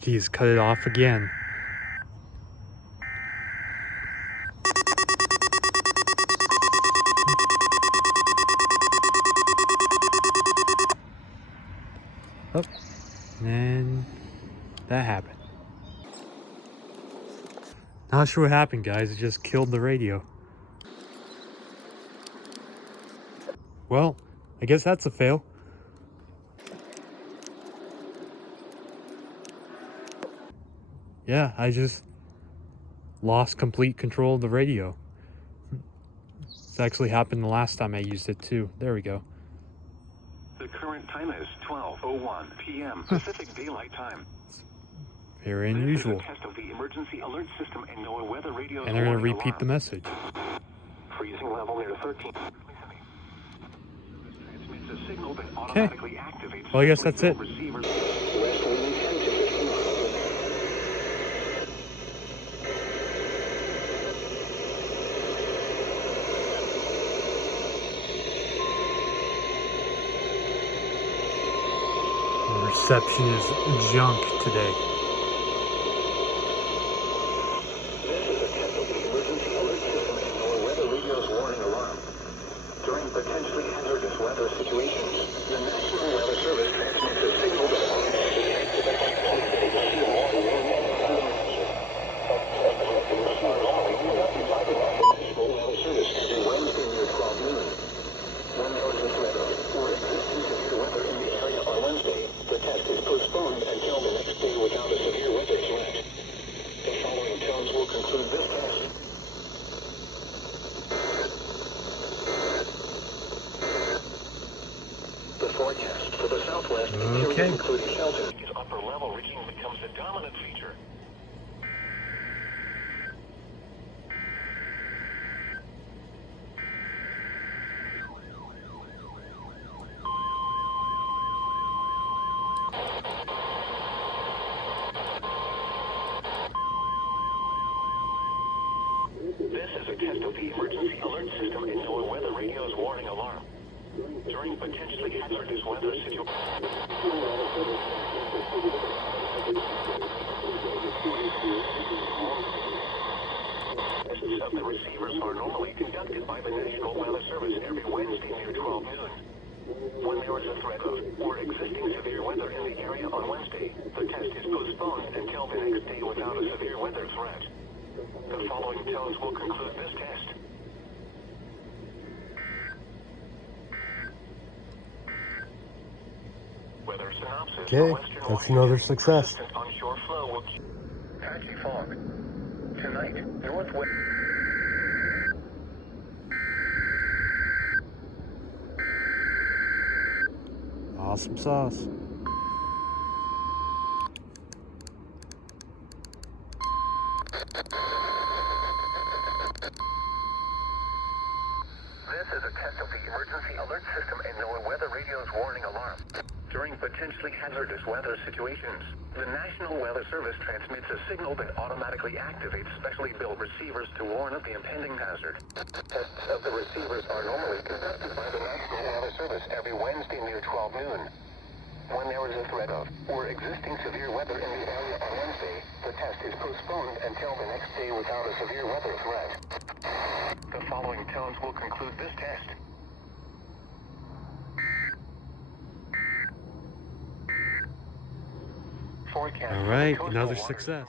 Geez, cut it off again. Oh, and that happened. Not sure what happened, guys. It just killed the radio. Well, I guess that's a fail. Yeah, I just lost complete control of the radio. This actually happened the last time I used it too. There we go. The current time is 12:01 p.m. Pacific Daylight Time. Very unusual. This is a test of the emergency alert system and NOAA weather radio. And they're going to repeat the message. Freezing level near 13. Okay. Well, I guess that's it. The reception is junk today. This is a test of the emergency alert system and NOAA weather radio's warning alarm. During potentially hazardous weather situations, the National Weather Service transmits a signal that Wednesday near 12 noon. When there is a threat of or existing severe weather in the area on Wednesday, the test is postponed until the next day without a severe weather threat. The following tones will conclude this test. The forecast for the southwest, including Shelton, is upper level region becomes the dominant feature. This is a test of the emergency alert system and NOAA weather radio's warning alarm. During potentially hazardous weather situations. Tests of the receivers are normally conducted by the National Weather Service every Wednesday near 12 noon. When there is a threat of or existing severe weather in the area on Wednesday, the test is postponed until the next day without a severe weather threat. The following tones will conclude this test. Weather synopsis. Okay, that's another success. Onshore flow will patchy fog. Tonight, northwest. Awesome sauce. This is a test of the emergency alert system and NOAA weather radio's warning alarm. During potentially hazardous weather situations, the National Weather Service transmits a signal that automatically activates specially built receivers to warn of the impending hazard. Tests of the receivers are normally conducted by the National Weather Service every Wednesday near 12 noon. When there is a threat of or existing severe weather in the area on Wednesday, the test is postponed until the next day without a severe weather threat. The following tones will conclude this test. All right, another success.